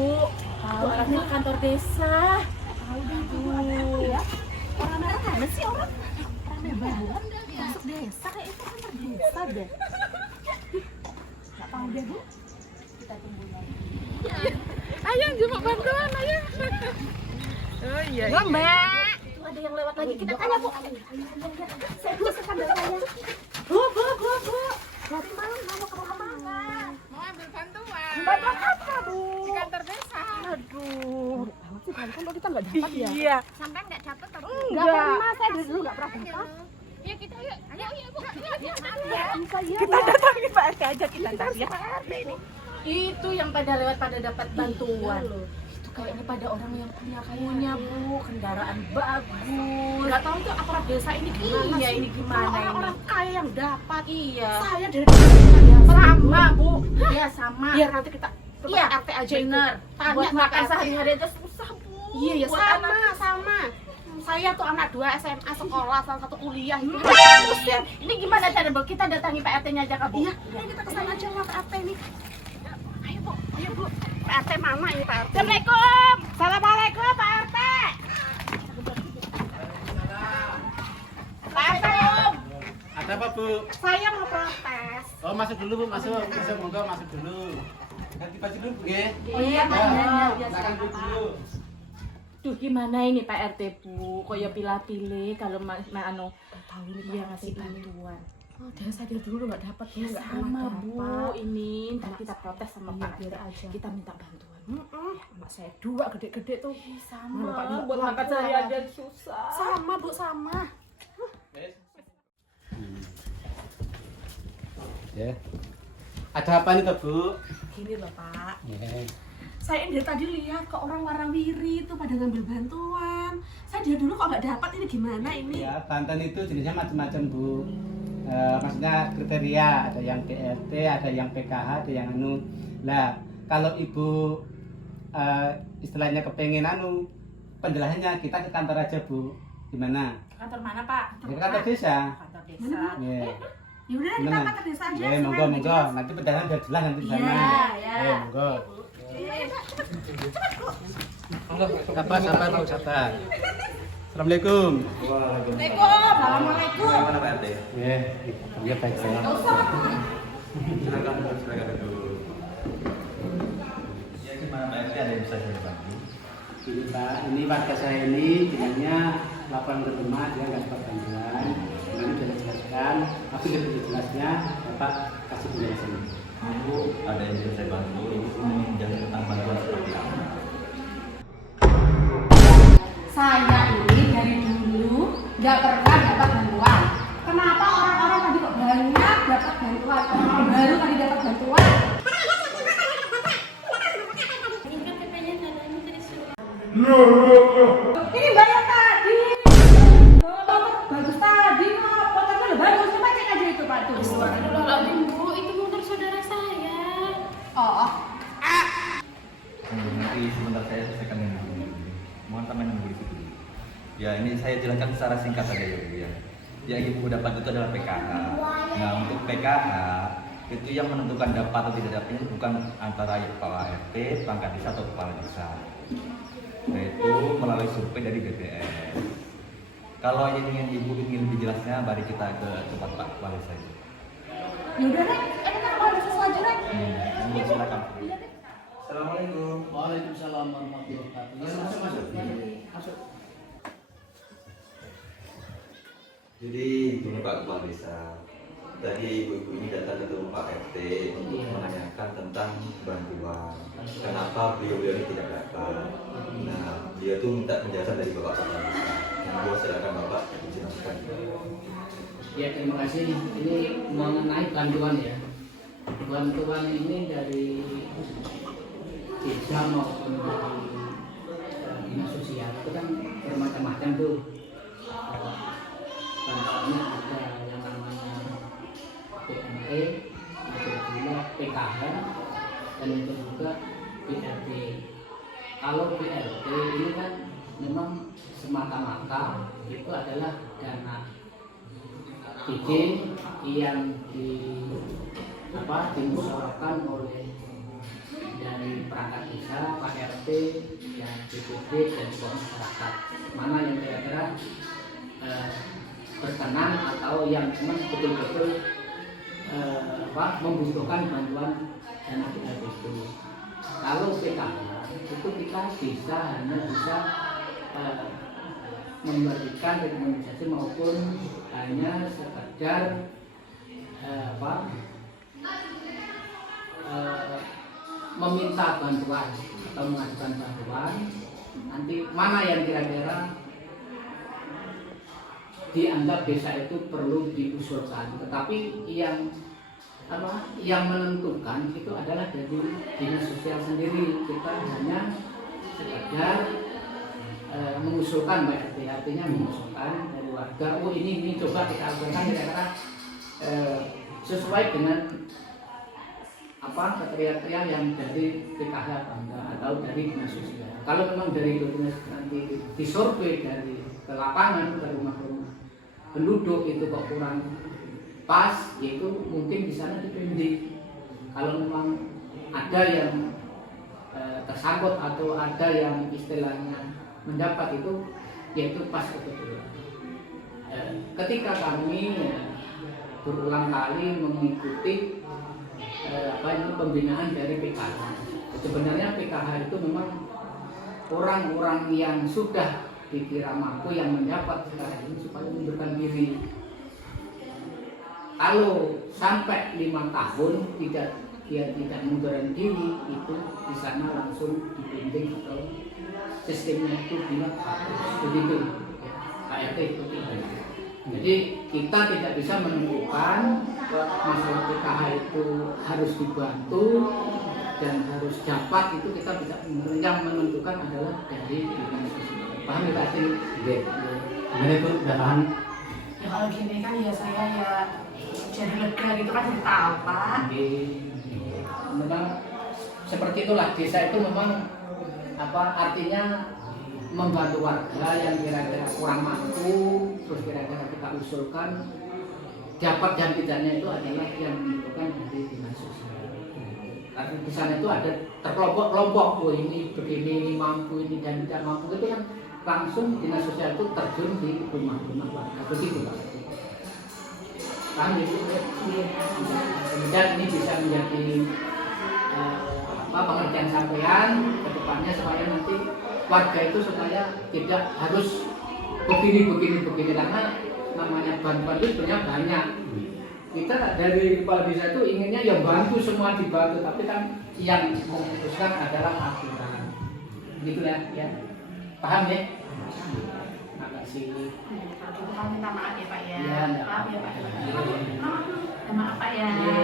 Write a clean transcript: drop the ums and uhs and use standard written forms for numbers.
Bu. Tahu arahnya kantor desa. Tahu deh ya. Orang merah mana sih orang? Rame banget. Masuk desa kayak itu kantor desa deh. Nggak tahu deh Bu. Kita tunggu lagi. Ayang cuma bantuan ayang. Oh iya. Ya Mbak. Itu ada yang lewat lagi. Kita tanya Bu. Saya dulu sekandar tanya. Bu. Dari mana mau ke mana? Mau ambil bantuan. Bantuan apa Bu? Di kantor desa. Aduh. Kan kalau kita nggak dapat ya? Iya. Sampai nggak dapat tapi Nggak pernah. Saya dari dulu nggak pernah dapat. ya kita yuk Bu. Yuk, Bisa ya. Kita datangi Pak RT aja kita ntar ya. Itu yang pada lewat pada dapat bantuan. Itu kayaknya pada orang yang punya Bu, kendaraan bagus. Nggak tahu itu aparat desa ini gimana Iya, sih? ini gimana Kalau ini? orang kaya yang dapat. Iya. Saya dari dulu Sama Bu. Iya sama. biar nanti kita ke Iya, RT aja itu. bener. Tanya Buat ke makan RT. sehari-hari aja susah Bu. Iya ya Buat sama anak. sama. Saya tuh anak 2 SMA sekolah, salah satu kuliah itu. Buset. Ini gimana cara Bu? Kita datangi Pak RT-nya aja Kak Bu. Iya, ayo kita kesana aja lah ke RT nih. Ayo bu, Pak RT mana ini Pak RT? Assalamualaikum. Assalamualaikum Pak RT. Pak RT. Ada apa Bu? Saya mau protes. Oh masuk dulu Bu, masuk monggo masuk dulu. Ganti baju dulu Bu, nggih. Oh iya, Silakan Bu dulu. Duh gimana ini Pak RT Bu? Kaya pilih-pilih kalau anu Tahu ini dia Pak ngasih RT ini. bantuan. Oh, desa dia dulu nggak dapat, Ya nggak sama pernah Bu, dapat. ini ntar kita protes sama Iya, Pak biar RT. aja. Kita minta bantuan. Anak saya 2 gede-gede tuh. Sama, Mana Pak, juga buat makan pulang sehari lagi. aja susah. Sama bu, sama. Ya. Ada apa nih Bu? Gini loh Pak. Ya. Saya dari tadi lihat ke orang warawiri itu pada ngambil bantuan. Saya dari dulu kok nggak dapat, ini gimana ini? Ya, bantuan itu jenisnya macam-macam Bu. Maksudnya kriteria, ada yang PRT, ada yang PKH, ada yang anu. Lah, kalau Ibu istilahnya kepengen anu, penjelasannya kita ke kantor aja Bu. Gimana? Kantor mana Pak? Ya, ke kantor desa. Kantor Mana, desa. Bu? Ya. Yaudah kita Gimana? kantor desa aja. Ya, monggo. Nanti penjelasan biar jelas nanti di sana. Iya, iya. Ya, monggo. Sabar Bu, sabar. Assalamualaikum. Assalamualaikum. Gimana Pak RT? Ya, iya baik saya. Silakan dulu. Ya gimana Pak RT, ada yang bisa saya bantu? Ini Pak, ini warga saya ini bilangnya laporan ke rumah dia nggak dapat bantuan. Nanti sudah dijelaskan, tapi lebih jelasnya Bapak kasih penjelasan. Bu, ada yang bisa saya bantu? Ibu ingin menjelaskan tentang bantuan seperti apa? Saya ini dari dulu nggak pernah dapat bantuan. Kenapa orang-orang tadi kok banyak dapat bantuan? Orang baru tadi dapat bantuan. Ini banyak tadi. Bagus tadi kok. Motornya bagus. Coba cek aja itu Pak tuh. Astagfirullahaladzim Bu, itu motor saudara saya. Oh. Nanti sebentar saya selesaikan yang dulu. Mohon teman yang dulu dulu. Ya ini saya jelaskan secara singkat saja ya Bu ya. Yang Ibu dapat itu adalah PKH. Nah untuk PKH itu yang menentukan dapat atau tidak dapatnya bukan antara kepala RT, perangkat desa atau kepala desa. Yaitu melalui survei dari BPS. Kalau Ibu ingin lebih jelasnya, mari kita ke tempat Pak Kepala Desa itu. Yaudah deh. Kita kalau ada sesuatu deh. Silakan. Assalamualaikum. Waalaikumsalam warahmatullahi wabarakatuh. Masuk. Jadi ini Pak Kepala Desa. Tadi ibu-ibu ini datang ke rumah Pak RT untuk menanyakan tentang bantuan. Kenapa beliau ini tidak dapat? Nah, dia tuh minta penjelasan dari Bapak Kepala Desa. Monggo silakan Bapak dijelaskan. Ya terima kasih. Ini mengenai bantuan ya. Bantuan ini dari desa maupun dari dinas sosial itu kan bermacam-macam tuh. Bantuannya ada yang namanya PNE, ada juga PKH, dan itu juga BRT. Kalau BRT ini kan memang semata-mata itu adalah dana bikin yang dimusyawarahkan oleh dari perangkat desa, Pak RT, yang DPD dan juga masyarakat. Mana yang kira-kira berkenan atau yang memang betul-betul membutuhkan bantuan dana BLT itu. Kalau PKH itu kita bisa hanya bisa memberikan rekomendasi maupun hanya sekedar meminta bantuan atau mengajukan bantuan. Nanti mana yang kira-kira dianggap desa itu perlu diusulkan, tetapi yang menentukan itu adalah dari dinas sosial sendiri. Kita hanya sekedar mengusulkan, Mbak RT, artinya mengusulkan dari warga, oh ini coba kita lakukan kira-kira sesuai dengan kriteria yang dari PKH atau dari dinas sosial. Kalau memang dari dinas nanti disurvei dari ke lapangan, ke rumah-rumah penduduk itu kok kurang pas, yaitu mungkin di sana dipending. Kalau memang ada yang tersangkut atau ada yang istilahnya mendapat itu, yaitu pas kebetulan. Ketika kami berulang kali mengikuti pembinaan dari PKH, sebenarnya PKH itu memang orang-orang yang sudah dikira mampu yang mendapat sekarang ini supaya mundurkan diri. Kalau sampai 5 tahun dia tidak mundurkan diri, itu di sana langsung dibimbing atau sistemnya itu begitu ya, KRT itu. Jadi kita tidak bisa menentukan masalah PKH itu harus dibantu dan harus dapat, itu kita bisa. Yang menentukan adalah dari dinas sosial. Paham ya Pak Atin? Gimana itu udah paham? Ya kalau gini kan ya saya ya jadi lega gitu kan, jadi tahu Pak. Memang seperti itulah desa itu memang artinya membantu warga yang kira-kira kurang mampu, terus kira-kira kita usulkan dapat dan tidaknya itu adalah yang menentukan dari dinas sosial. Karena di sana itu ada terkelompok-kelompok, oh ini begini, ini mampu, ini dan tidak mampu, itu kan langsung dinas sosial itu terjun di rumah-rumah warga, begitu Pak. Paham itu? Kemudian ini bisa menjadi pengertian sampean ke depannya supaya nanti warga itu supaya tidak harus begini, karena namanya bantuan itu sebenarnya banyak. Kita dari kepala desa itu inginnya yang bantu, semua dibantu, tapi kan yang memutuskan adalah aturan. Begitu ya. Paham ya? Terima kasih. Kalau gitu kami minta maaf ya Pak ya. Iya, Maaf ya Pak. Iya. Maaf Pak ya. Iya.